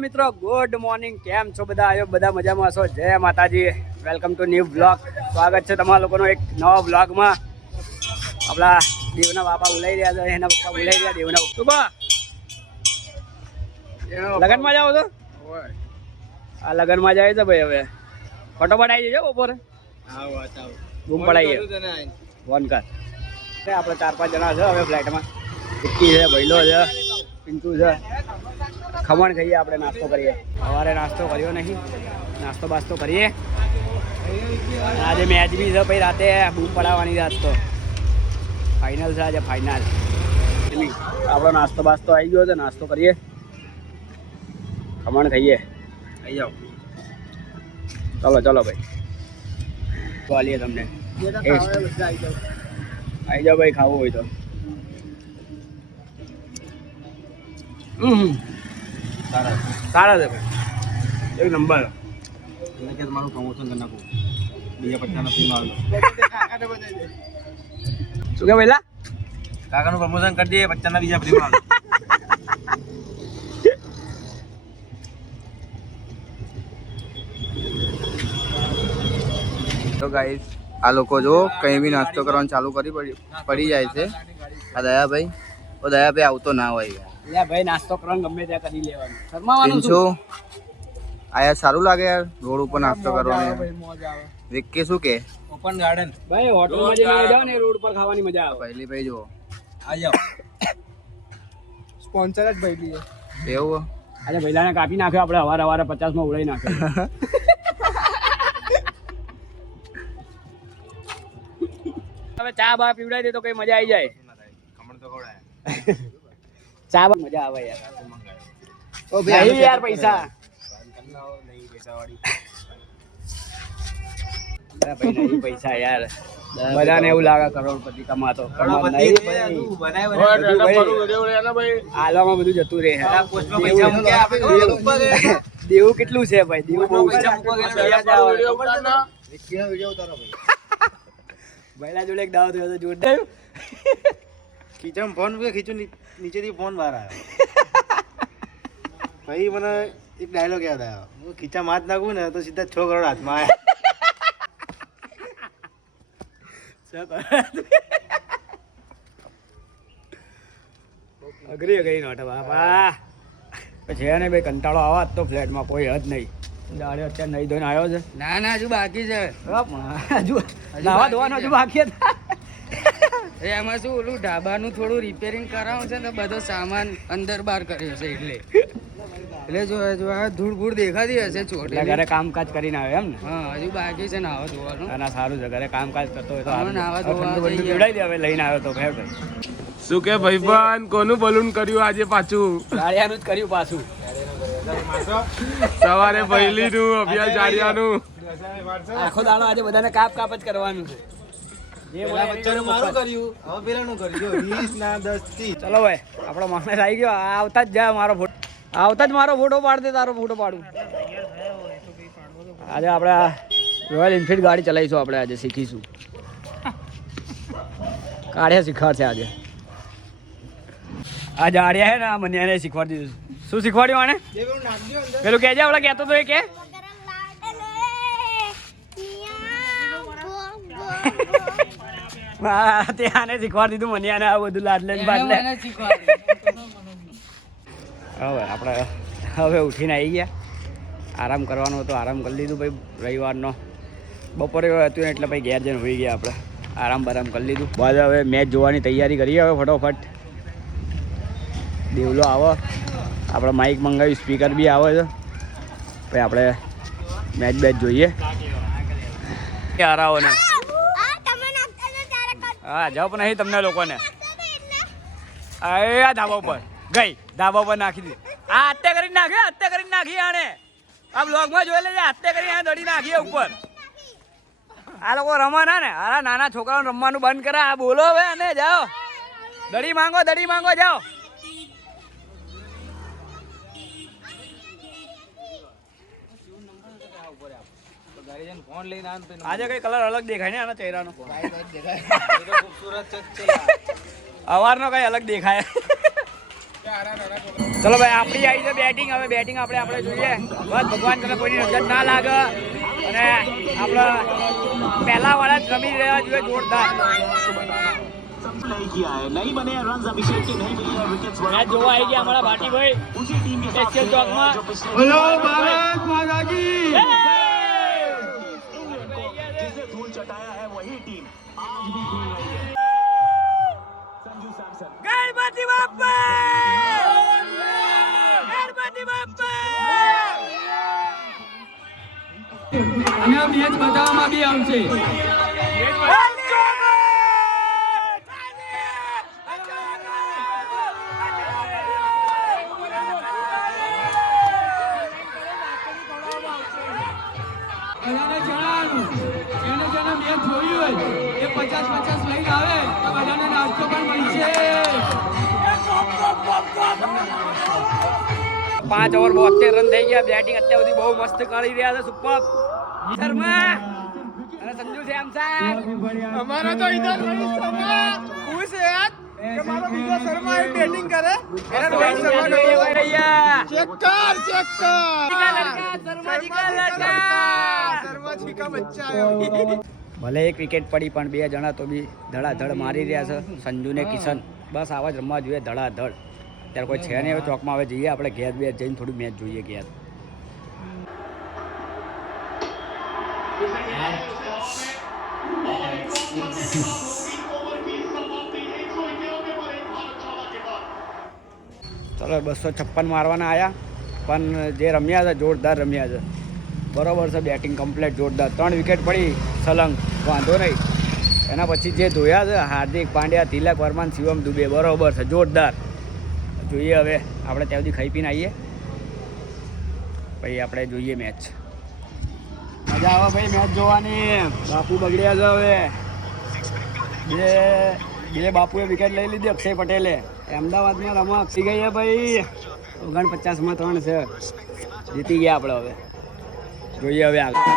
મિત્રો, good morning. કેમ છો બધા? આયો બધા મજામાં છો? જય માતાજી. Welcome to new blog. સ્વાગત છે તમારા લોકોનો એક નવા બ્લોગમાં. આપણા દેવના બાપા બોલાઈ રહ્યા છે, એના પપ્પા બોલાઈ રહ્યા. દેવના પપ્પા લગનમાં જાઓ છો? આ લગનમાં જાય છે ભાઈ. હવે ફટોફટ આવી જજો બપોરે. બૂમ પડાવીએ ફોન કર. આપણે 4-5 જણા છે હવે ફ્લાઇટમાં. વિક્કી છે, ભૈલો છે, પિન્ટુ છે. ખમણ ખાઈએ, આપણે નાસ્તો કરીએ. સવારે નાસ્તો કર્યો નહીં, નાસ્તો બાસ્તો કરીએ. આજે મેચ બી છે, પછી રાતે બૂમ પડાવવાની રાત તો ફાઇનલ છે આજે. ફાઇનલ આપણો નાસ્તો બાસ્તો આવી ગયો છે, નાસ્તો કરીએ, ખમણ ખાઈએ. આવી જાઓ, ચલો ચલો ભાઈ, બોલીએ તમને. આવી જાઓ ભાઈ, ખાવું હોય તો. સારા છે ભાઈ, એક નંબર. મારું પ્રમોશન કરી નાખું, બીજા પટ્ટાનો ફી મારો. શું કે પહેલા કાકાનું પ્રમોશન કરી દઈએ, પટ્ટાના બીજા ફ્રી મારો. તો ગાઈસ, આ લોકો જો કંઈ બી નાસ્તો કરવાનું ચાલુ કરી પડી જાય છે. આ દયાભાઈ, ઓ દયાભાઈ આવતો ના હોય યાર ભાઈ, નાસ્તો કરવાનું ગમે ત્યાં કરી લેવાનું, શરમાવાનું શું? આયા સારું લાગે યાર, રોડ ઉપર નાસ્તો કરવાનો. મોજ આવે. વિક્કી શું કે? ઓપન ગાર્ડન ભાઈ, હોટલમાં જઈને જાવ ને, રોડ પર ખાવાની મજા આવે. પહેલી ભાઈ જો આ જાઓ, સ્પોન્સર જ ભાઈ એવું. આજે ભૈલાને કાપી નાખ્યો આપણે, હવારે 50 માં ઉડાઈ નાખ્યો. હવે ચા બા પીવડાવી દે તો કઈ મજા આવી જાય. ચા બા મજા આવે યાર. ઓ ભાઈ યાર, પૈસા ભાઈ નહીં, પૈસા યાર. બધાને એવું લાગે કરોડપતિ કમાતો. હાલવામાં બધું જતું રહે. દેવું કેટલું છે ભાઈ? દેવું બહુ છે. ભાઈના જોડે એક દાવ થયો હતો જોરદાર. ખીચામ ફોન ખીચું, નીચેથી ફોન બહાર આવ્યો. પછી મને એક ડાયલોગ યાદ આવ્યો, હું ખીચા હાથ નાખું ને તો સીધા 6 કરોડ હાથમાં આવ્યા. અઘરી નોટ બાપા છે ને ભાઈ. કંટાળો આવા તો ફ્લેટમાં કોઈ હદ નહીં. દાડે અત્યારે નહીં ધોઈને આવ્યો છે. ના ના, હજુ બાકી છે. હજુ નાવા ધોવાનું હજુ બાકી હતા. એમાં શું, ઓલું ઢાબાનું થોડું રિપેરિંગ કરાવવું છે ને, બધો સામાન અંદર બહાર કર્યો છે એટલે જો આ ધૂળ ભૂળ દેખાતી હશે ચોટે. ઘરે કામકાજ કરીને આવે એમ ને? હા, હજુ બાકી છે નાવા ધોવાનું. ના સારું છે, ઘરે કામકાજ કરતો હોય તો નાવા ધોવા પીવડાવી દે. હવે લઈને આવ્યો તો ફેર ભાઈ. શું કે ભાઈબંધ, કોનું બલૂન કર્યું આજે પાછું? જાડિયાનું જ કર્યું પાછું. સવારે પહેલી નું અભિયાન જાડિયાનું. આખો દાડો આજે બધાને કાપ કાપ જ કરવાનું છે. મારું કર્યું, હવે પેલાનું કર્યું. 20 ના 10 30. ચલો ભાઈ, આપણો માણસ આવી ગયો. આવતા જ જાય મારો ફોટો, આવતા જ મારો ફોટો પાડ દે. તારો ફોટો પાડું. આજે આપણે રોયલ એનફિલ્ડ ગાડી ચલાવીશું. આપણે આજે શીખીશું. કાઢ્યા શીખવાડશે આજે. આ જાડિયા હે ને, આ મનિયાને શીખવાડી દીધું. શું શીખવાડ્યું આને? પેલું કહેજે, આપણે કહેતો તો એ કે આને શીખવાડી દીધું મનિયાને. આ બધું લાડલે બાટલે. હવે આપણે હવે ઉઠીને આવી ગયા. આરામ કરવાનો હતો, આરામ કરી લીધું ભાઈ. રવિવારનો બપોરે હતું એટલે ભાઈ ઘેર જઈને હોઈ ગયા. આપણે આરામ બરામ કરી લીધું. બાદ હવે મેચ જોવાની તૈયારી કરીએ. હવે ફટોફટ દેવલો આવો, આપણે માઇક મંગાવ્યું, સ્પીકર બી આવે છે. ભાઈ આપણે મેચ બેચ જોઈએ. હારાઓને હા જાઓ પણ નહીં તમને લોકોને. આ ધાબા ઉપર ગઈ, ધાબા ઉપર નાખી દીધી. આ હત્યા કરીને નાખે, હત્યા કરીને નાખી આને. આ બ્લોગમાં જોઈ લેજે, હત્યા કરીને આ દડી નાખીએ ઉપર. આ લોકો રમવાના ને, આ નાના છોકરાઓને રમવાનું બંધ કરે. આ બોલો હવે અને જાઓ, દડી માંગો, દડી માંગો, જાઓ. આજે કઈ કલર અલગ દેખાય ને આના ચહેરાનો? અવારનો કઈ અલગ દેખાય. ચલો ભાઈ આપણી આવી છે બેટિંગ. હવે બેટિંગ આપણે જોઈએ. બસ ભગવાન તને કોઈની નજર ના લાગે અને આપણે પહેલા વાળા જ રમી રહ્યા જોઈએ જોરદાર. મેચ જોવા આવી ગયા અમારા ભાટીભાઈ સ્પેશિયલ ચોકમાં. ગણપતિ બાપ્પા, ગણપતિ બાપ્પા. અને આ મેચ બતાવવામાં બી આવશે. બધાને જણાવવાનું જેને મેચ જોયું હોય એ 50-50 લઈને આવે તો બધાને નાસ્તો પણ મળશે. 5 ઓવર 72 રન થઈ ગયા. બેટિંગ અત્યાર સુધી બહુ મસ્ત કરી રહ્યા છે. સુપર શર્મા અને સંજુ સેમસન. અમારા તો ઇધર રોહિત શર્મા ખુશ છે યાર કે મારો બીજો શર્મા એ બેટિંગ કરે. એના રોહિત શર્મા ચેક કર શર્મા જી કા બચ્ચા આયો. ભલે એક વિકેટ પડી પણ 2 જણા તો બી ધડાધડ મારી રહ્યા છે. સંજુ ને કિશન બસ આવા જ રમવા જોઈએ ધડાધડ. ત્યારે કોઈ છે નહીં. હવે ચોકમાં હવે જઈએ આપણે ઘેર બેર જઈને થોડું મેચ જોઈએ ઘેર. ચલો 256 મારવાના આવ્યા પણ જે રમ્યા છે જોરદાર રમ્યા છે. બરોબર છે બેટિંગ કમ્પ્લીટ જોરદાર. 3 વિકેટ પડી સલંગ વાંધો નહીં. એના પછી જે ધોયા છે હાર્દિક પાંડ્યા, તિલક વર્મા, શિવમ દુબે બરોબર છે જોરદાર. જોઈએ હવે આપણે ત્યાં સુધી ખાઈ પીને આવીએ પછી આપણે જોઈએ મેચ. મજા આવે ભાઈ મેચ જોવાની. બાપુ બગડ્યા છે હવે. બે બાપુએ વિકેટ લઈ લીધી. અક્ષય પટેલે અમદાવાદમાં રમવા આપી ગઈ ભાઈ. 49માં 3 છે. જીતી ગયા આપણે. હવે જોઈએ હવે આગળ.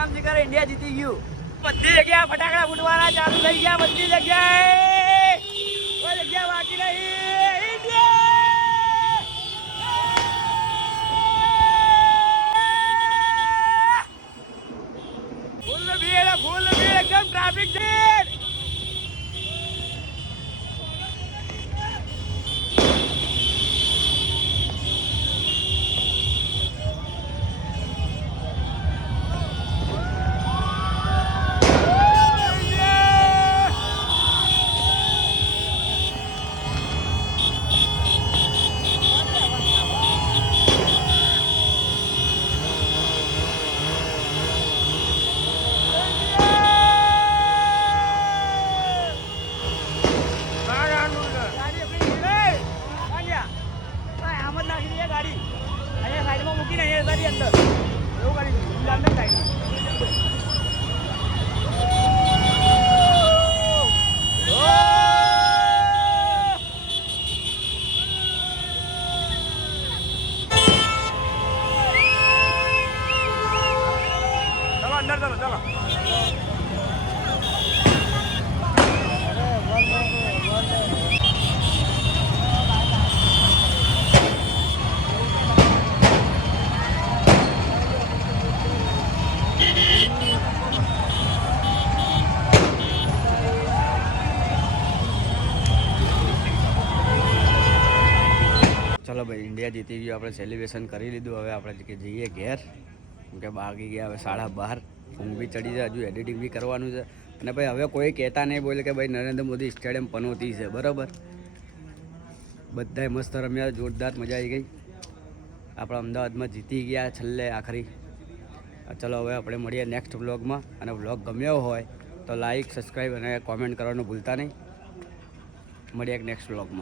આરામથી કરે, ઇન્ડિયા જીતી ગયું. બધી જગ્યાએ ફટાકડા ફૂટવાના ચાલુ થઈ ગયા, બધી જગ્યાએ. કોઈ જગ્યા બાકી નહીં. ઇન્ડિયા! ફૂલ ભીડ એકદમ ટ્રાફિક છે. ચલો ભાઈ, ઇન્ડિયા જીતી ગયું. આપણે સેલિબ્રેશન કરી લીધું. હવે આપણે કે જઈએ ઘેર, કેમ કે બાકી ગયા હવે 12:30. ઊંઘ બી ચડી જાય, હજુ એડિટિંગ બી કરવાનું છે. અને ભાઈ હવે કોઈ કહેતા નહીં બોલે કે ભાઈ નરેન્દ્ર મોદી સ્ટેડિયમ પનોતી છે, બરાબર. બધાએ મસ્ત રમ્યા, જોરદાર મજા આવી ગઈ. આપણા અમદાવાદમાં જીતી ગયા છેલ્લે આખરી. ચલો હવે આપણે મળીએ નેક્સ્ટ વ્લોગમાં. અને વ્લોગ ગમ્યો હોય તો લાઈક, સબસ્ક્રાઈબ અને કોમેન્ટ કરવાનું ભૂલતા નહીં. મળીએ નેક્સ્ટ વ્લોગમાં.